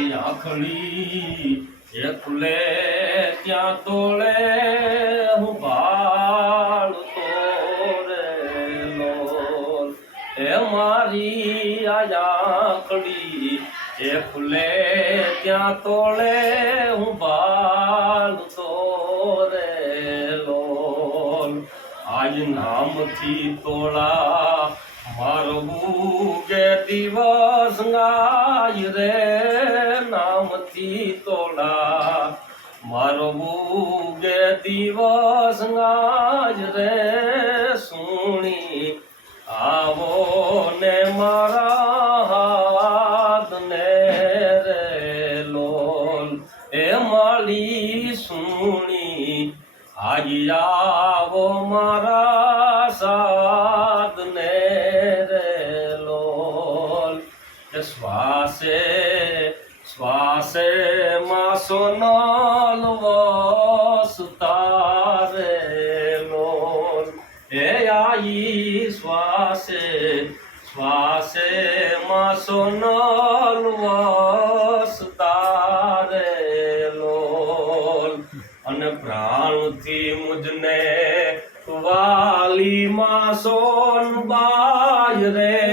મારી આખડી એ ખુલે ત્યાં તોળે, હું ભાળ તોરેલો એ મારી આખડી એ ખુલે ત્યાં તોળે, હું ભાળ તોરેલો આજ નામથી તોળા કે દિવસ ગાય રે, નામથી તોડા મારવું કે દિવસ ગાય રે, સુણી આવો ને મારા હાથ ને રે લોલ. એ માળી સુણી આજ આવો મારા સાધ શ્વાસે શ્વાસે માં સોનલ વસતારે લોલ હે આઈ શ્વાસે શ્વાસે માં સોનલ વસતારે લોલ અને પ્રાણથી મુજને વાલી માં સોનબાઈ રે.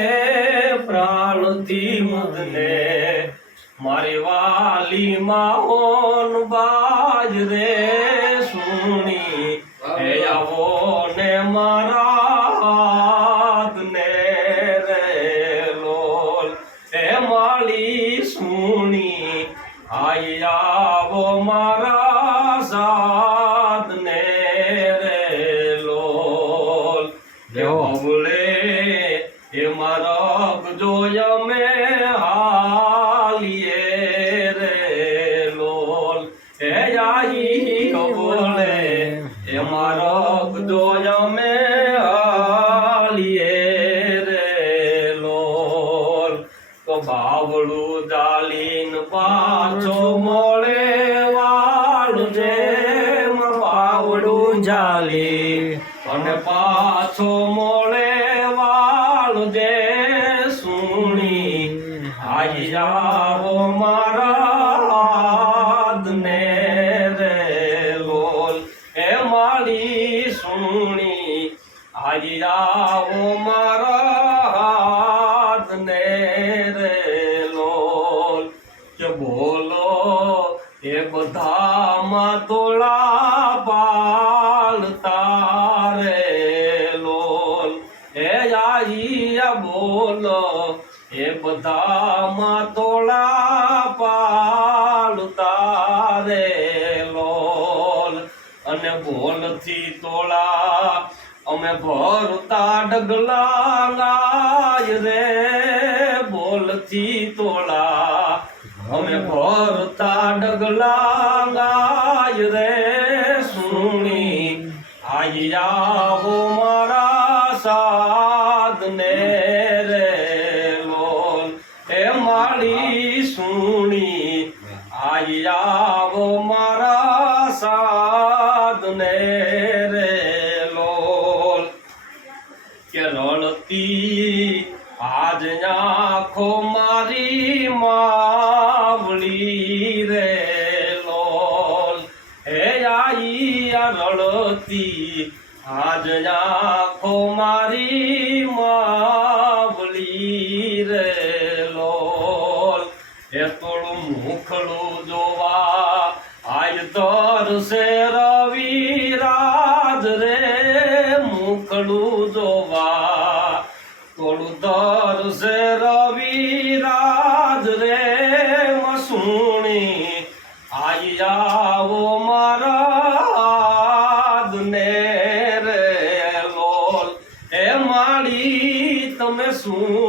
પ્રાણથી મુજને મારી વાલી માં બાજ રે સુણી. હે આવો ને મારા હાથ ને રે લોલ. હે માલી સુણી. આઈ આવો મારા સાથ ને રે લોલ. દેવલે એ તો દાલીન પાછો મળે વાળું જેમ બાવળું જાલી. અને પાછો મળે વાળું જે સુણી. આઈ આવો મારા ને રે લોલ એ મારી સુણી. આઈ આવો મારા બોલો, એ બધામાં તોળા પાલતા રે લોલ. એ આઈયા બોલો, એ બધામાં તોળા પાલતા રે લોલ. અને બોલથી તોળા અમે ભરતા ડગલા લાય રે. બોલથી તોળા ડગલા લાય રે સુણી આઈ આવો મારા સાધ ને રે લોલ એ માળી સુણી આઈ આવો મારા સાધ ને રે લોલ કે રડતી આજ આખો મારી માવળી રે રડતી આજ આંખો મારી માવળી રે લોલ. એ થોડું મુખડું જોવા, આજ તરસે રવિ રાજ રે મુખડું જોવા. થોડું તરસે રવિ માળી